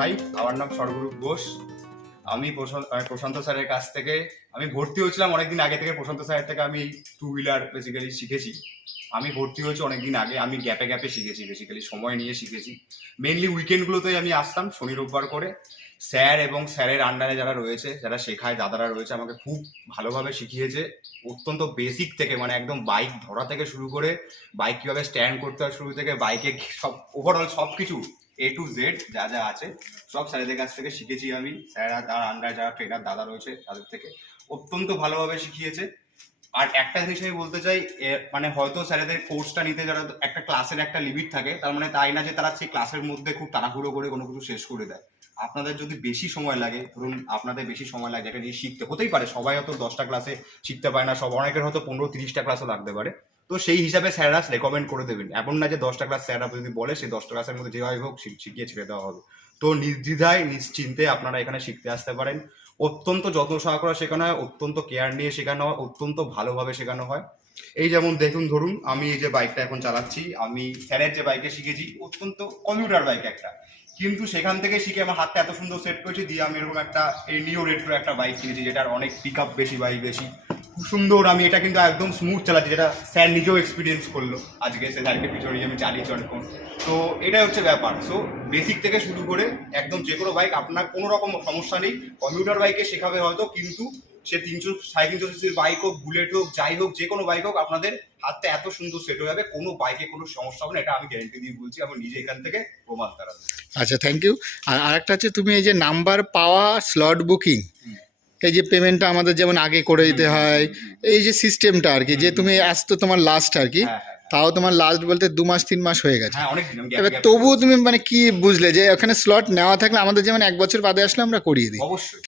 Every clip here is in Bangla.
ভাই, আমার নাম স্বর্গরূপ ঘোষ। আমি প্রশান্ত স্যারের কাছ থেকে আমি ভর্তি হয়েছিলাম অনেকদিন আগে থেকে। প্রশান্ত স্যারের থেকে আমি টু হুইলার বেসিক্যালি শিখেছি। আমি ভর্তি হয়েছি অনেকদিন আগে, আমি গ্যাপে গ্যাপে শিখেছি, বেসিক্যালি সময় নিয়ে শিখেছি। মেনলি উইকেন্ডগুলোতেই আমি আসতাম শনি রোববার করে। স্যার এবং স্যারের আন্ডারে যারা রয়েছে, যারা শেখায় দাদারা রয়েছে, আমাকে খুব ভালোভাবে শিখিয়েছে। অত্যন্ত বেসিক থেকে, মানে একদম বাইক ধরা থেকে শুরু করে বাইক কীভাবে স্ট্যান্ড করতে হয় শুরু থেকে, বাইকে সব ওভারঅল সব কিছু A to Z যা যা আছে সব স্যারেদের কাছ থেকে শিখেছি আমি। স্যাররা তার আন্ডারে যারা ট্রেনার দাদা রয়েছে তাদের থেকে অত্যন্ত ভালোভাবে শিখিয়েছে। আর একটা জিনিস আমি বলতে চাই, মানে হয়তো স্যারেদের কোর্সটা নিতে যারা একটা ক্লাসের একটা লিমিট থাকে, তার মানে তাই না যে তারা সেই ক্লাসের মধ্যে খুব তাড়াহুড়ো করে কোনো কিছু শেষ করে দেয়। আপনাদের যদি বেশি সময় লাগে, ধরুন আপনাদের বেশি সময় লাগে একটা জিনিস শিখতে, হতেই পারে সবাই হয়তো 10টা ক্লাসে শিখতে পারে না, সব অনেকের হয়তো 15-30টা ক্লাসও লাগতে পারে। তো সেই হিসাবে স্যাররা রেকমেন্ড করে দেবেন। এমন না যে 10টা ক্লাস স্যাররা যদি বলে সেই 10টা ক্লাসের মধ্যে যেভাবে হোক শিখিয়ে ছেড়ে দেওয়া হবে। তো নির্দ্বিধায় নিশ্চিন্তে আপনারা এখানে শিখতে আসতে পারেন। অত্যন্ত যত্ন সহকারে শেখানো হয়, অত্যন্ত কেয়ার নিয়ে শেখানো হয়, অত্যন্ত ভালোভাবে শেখানো হয়। এই যেমন দেখুন, ধরুন আমি এই যে বাইকটা এখন চালাচ্ছি, আমি স্যারের যে বাইকে শিখেছি, অত্যন্ত কমিউটার বাইক একটা, কিন্তু সেখান থেকে শিখে আমার হাতটা এত সুন্দর সেট করেছি দিয়ে আমি এরকম একটা নিও রেট্রো একটা বাইক কিনেছি, যেটার অনেক পিক আপ বেশি, বাইক বেশি, খুব সুন্দর। আমি এটা কিন্তু একদম স্মুথ চালাচ্ছি, যেটা স্যার নিজেও এক্সপিরিয়েন্স করলো আজকে। সে স্যারকে পিছনে নিয়ে আমি চালিয়েছি অনেকক্ষণ। তো এটাই হচ্ছে ব্যাপার। সো বেসিক থেকে শুরু করে একদম যে কোনো বাইক, আপনার কোনো রকম সমস্যা নেই। কমিউটার বাইকে শেখাবে হয়তো, কিন্তু সে 300-350 সিসির বাইক হোক, বুলেট হোক, যাই হোক, যে কোনো বাইক হোক, আপনাদের হাতটা এত সুন্দর সেট হয়ে যাবে, কোনো বাইকে কোনো সমস্যা হবে না। এটা আমি গ্যারেন্টি দিয়ে বলছি, আমি নিজে এখান থেকে প্রমাণ করাবো। আচ্ছা, থ্যাংক ইউ। আর আরেকটা হচ্ছে, তুমি এই যে নাম্বার পাওয়া, স্লট বুকিং, এই যে পেমেন্টটা আমাদের যেমন আগে করে দিতে হয়, এই যে সিস্টেমটা আর কি, যে তুমি আসতো তোমার লাস্ট আর কি, তাও তোমার লাস্ট বলতে 2 মাস 3 মাস হয়ে গেছে। এবার তবুও তুমি মানে কি বুঝলে যে ওখানে স্লট নেওয়া থাকলে আমাদের যেমন 1 বছর বাদে আসলে আমরা করিয়ে দিই? অবশ্যই।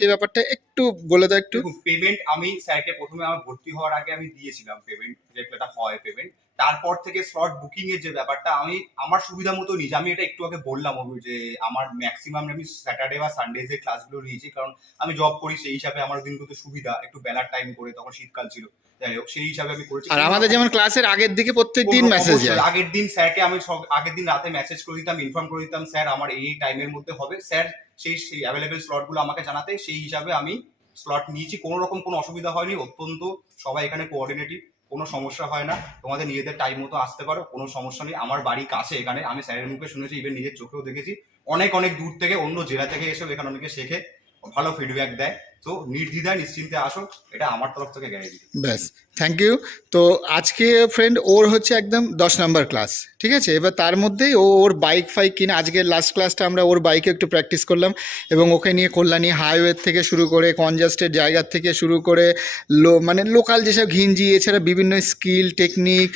এই ব্যাপারটা একটু বলে দাও একটু। পেমেন্ট আমি স্যারকে প্রথমে আমার ভর্তি হওয়ার আগে আমি দিয়েছিলাম পেমেন্ট, যেটা হয় পেমেন্ট। তারপর থেকে স্লট বুকিং এর যে ব্যাপারটা, আমি আমার সুবিধা মতো নিয়েছি। আমি এটা একটু আগে বললাম যে আমার ম্যাক্সিমাম আমি স্যাটারডে বা সানডেজ এর ক্লাসগুলো নিয়েছি, কারণ আমি জব করি, সেই হিসাবে আমার দিনগুলো সুবিধা একটু বেলার টাইম করে, তখন শীতকাল ছিল, যাই হোক সেই হিসাবে আমি করেছি। আর আমাদের যেমন ক্লাসের আগের দিকে প্রত্যেকদিন মেসেজ যায়, আগের দিন স্যারকে আমি আগের দিন রাতে মেসেজ করে দিতাম, ইনফর্ম করে দিতাম, স্যার আমার এই টাইমের মধ্যে হবে। স্যার সেই অ্যাভেলেবেল স্লটগুলো আমাকে জানাতে, সেই হিসাবে আমি স্লট নিয়েছি। কোনো রকম কোনো অসুবিধা হয়নি। অত্যন্ত সবাই এখানে কোঅর্ডিনেটিভ, কোনো সমস্যা হয় না। তোমাদের নিজেদের টাইম মতো আসতে পারো, কোনো সমস্যা নেই। আমার বাড়ি কাছে এখানে, আমি স্যারের মুখে শুনেছি, ইভেন নিজের চোখেও দেখেছি। অনেক অনেক দূর থেকে, অন্য জেলা থেকে এসেও এখানে অনেকে শেখে, ভালো ফিডব্যাক দেয়। তো নির্দ্বিধায় নিশ্চিন্তে আসো, এটা আমার তরফ থেকে গ্যারেন্টি। ব্যাস, থ্যাংক ইউ। তো আজকে ফ্রেন্ড ওর হচ্ছে একদম 10 নম্বর ক্লাস, ঠিক আছে? এবার তার মধ্যেই ওর বাইক ফাইক কিনে, আজকে লাস্ট ক্লাসটা আমরা ওর বাইকে একটু প্র্যাকটিস করলাম, এবং ওকে নিয়ে কল্যাণী হাইওয়ে থেকে শুরু করে কনজাস্টেড জায়গার থেকে শুরু করে মানে লোকাল যেসব ঘিঞ্জি, এছাড়া বিভিন্ন স্কিল টেকনিক,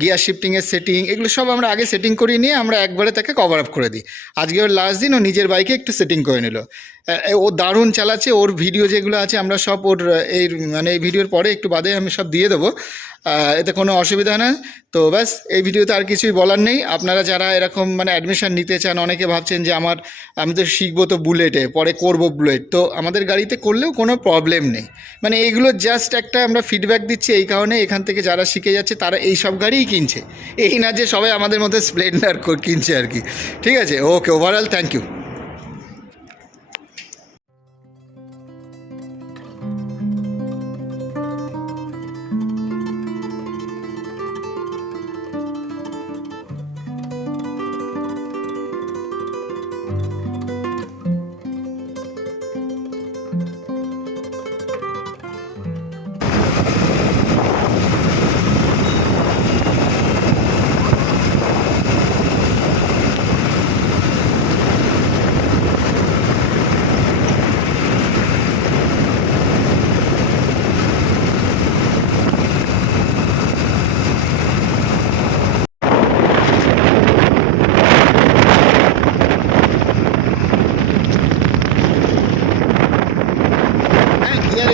গিয়ার শিফটিংয়ের সেটিং, এগুলো সব আমরা আগে সেটিং করিয়ে নিয়ে আমরা একবারে তাকে কভার আপ করে দিই। আজকে ওর লাস্ট দিন, ও নিজের বাইকে একটু সেটিং করে নিল। ও দারুণ চালাচ্ছে। ওর ভিডিও যেগুলো আছে আমরা সব ওর এই মানে এই ভিডিওর পরে একটু বাদে আমি সব দিয়ে দেবো, এতে কোনো অসুবিধা না। তো ব্যাস, এই ভিডিওতে আর কিছুই বলার নেই। আপনারা যারা এরকম মানে অ্যাডমিশন নিতে চান, অনেকে ভাবছেন যে আমি তো শিখবো তো বুলেটে, পরে করবো বুলেট, তো আমাদের গাড়িতে করলেও কোনো প্রবলেম নেই। মানে এইগুলো জাস্ট একটা আমরা ফিডব্যাক দিচ্ছি এই কারণে, এখান থেকে যারা শিখে যাচ্ছে তারা এই সব গাড়িই কিনছে, এই না যে সবাই আমাদের মধ্যে স্প্লেন্ডার কিনছে আর কি। ঠিক আছে, ওকে, ওভারঅল থ্যাংক ইউ।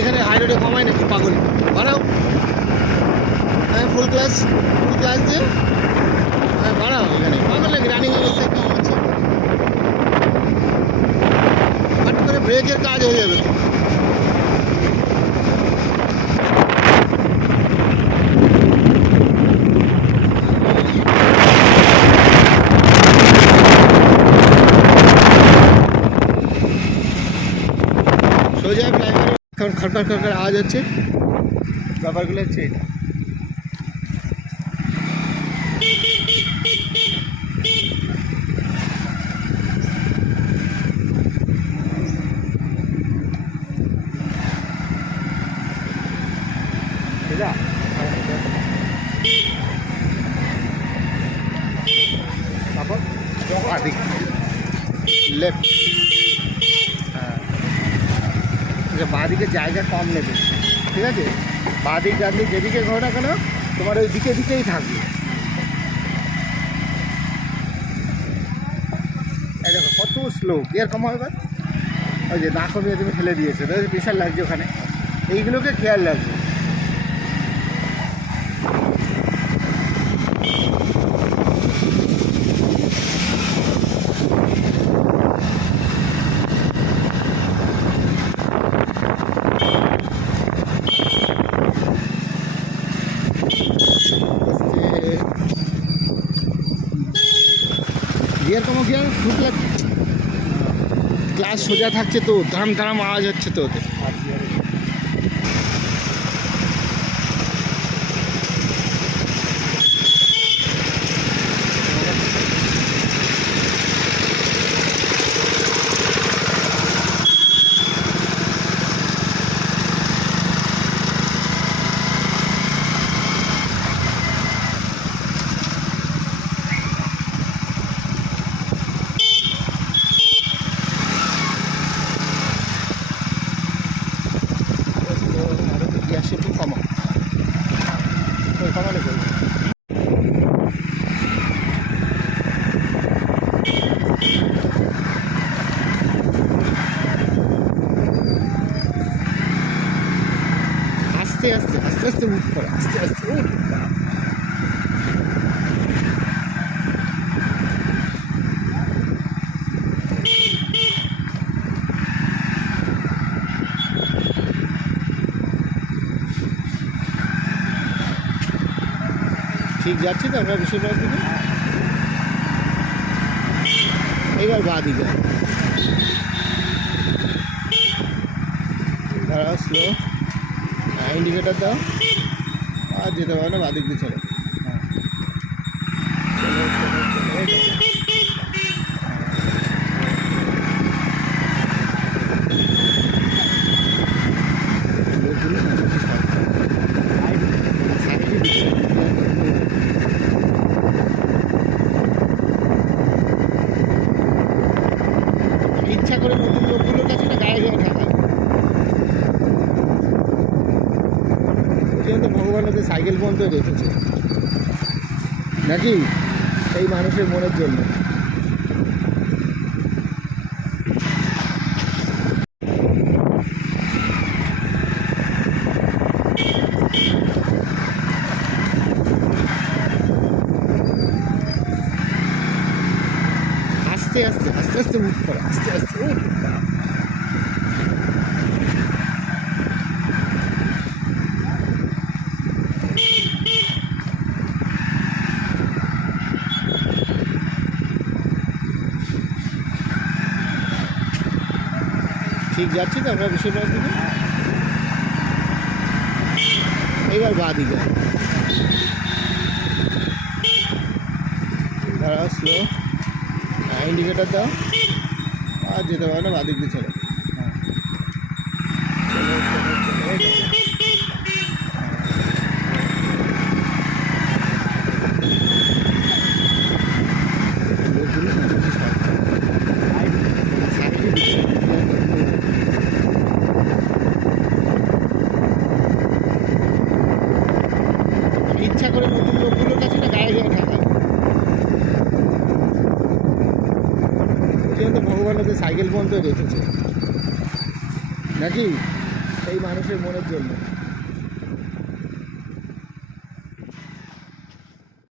এখানে হাই রোডে কমায় নাকি পাগল? বাড়াও, হ্যাঁ ফুল ক্লাস দিয়ে, হ্যাঁ বাড়াও। এখানে পাগল নাকি? রানিং অবস্থায় কম হচ্ছে, হট করে ব্রেকের কাজ হয়ে যাবে। সোজা ফ্লাইওভারে এখন খড়খড় খড়খড় আওয়াজ হচ্ছে, ব্যাপারগুলো হচ্ছে এটা। তারপর লেফট, হ্যাঁ, বাঁদিকে জায়গা কম নেবে, ঠিক আছে? বাঁদিক ডানদিক যেদিকে ঘোরো না কেন তোমার ওই দিকে দিকেই থাকবে। এই দেখো কত স্লো, গিয়ার কমা এবার, ওই যে না কমিয়ে তুমি ফেলে দিয়েছো, প্রেশার লাগছে ওখানে, এইগুলোকে খেয়াল রাখবে। গিয়ার কমো, গিয়ার ফুট লাগছে, ক্লাস সোজা থাকছে তো, ধাম ধাম আওয়াজ হচ্ছে তো ওতে। গিয়ার শিফটিং কমো, কমালে করবে। আস্তে আস্তে আস্তে আস্তে মুভ করো, আস্তে আস্তে ঠিক যাচ্ছি তো আমরা বেশিরভাগ দিকে। এইবার বাঁ দিকে দাঁড়াও, স্লো, ইন্ডিকেটার দাও, আর যেতে পারো না, বাঁ দিক দিয়ে চলো। ইচ্ছা করে নতুন লোকগুলোর কাছে না গায়ে গায়ে ঠাকায়, কিন্তু ভগবান ওদের সাইকেল পর্যন্ত রেখেছে নাকি এই মানুষের মনের জন্য। আস্তে আস্তে আস্তে আস্তে মুভ করো, আস্তে আস্তে ঠিক যাচ্ছি তো আমরা বেশিরভাগ দিকে। এইবার বাঁ দিকে দাঁড়াও, স্লো, ইন্ডিকেটার দাও, আর যেতে পারো না, বাঁ দিক দিয়ে চলো। ইচ্ছা করে নতুন লোকগুলোর কাছে না গায়ে গায়ে ঠাকায়, কিন্তু ভগবান ওদের সাইকেল পর্যন্ত রেখেছে নাকি এই মানুষের মনের জন্য।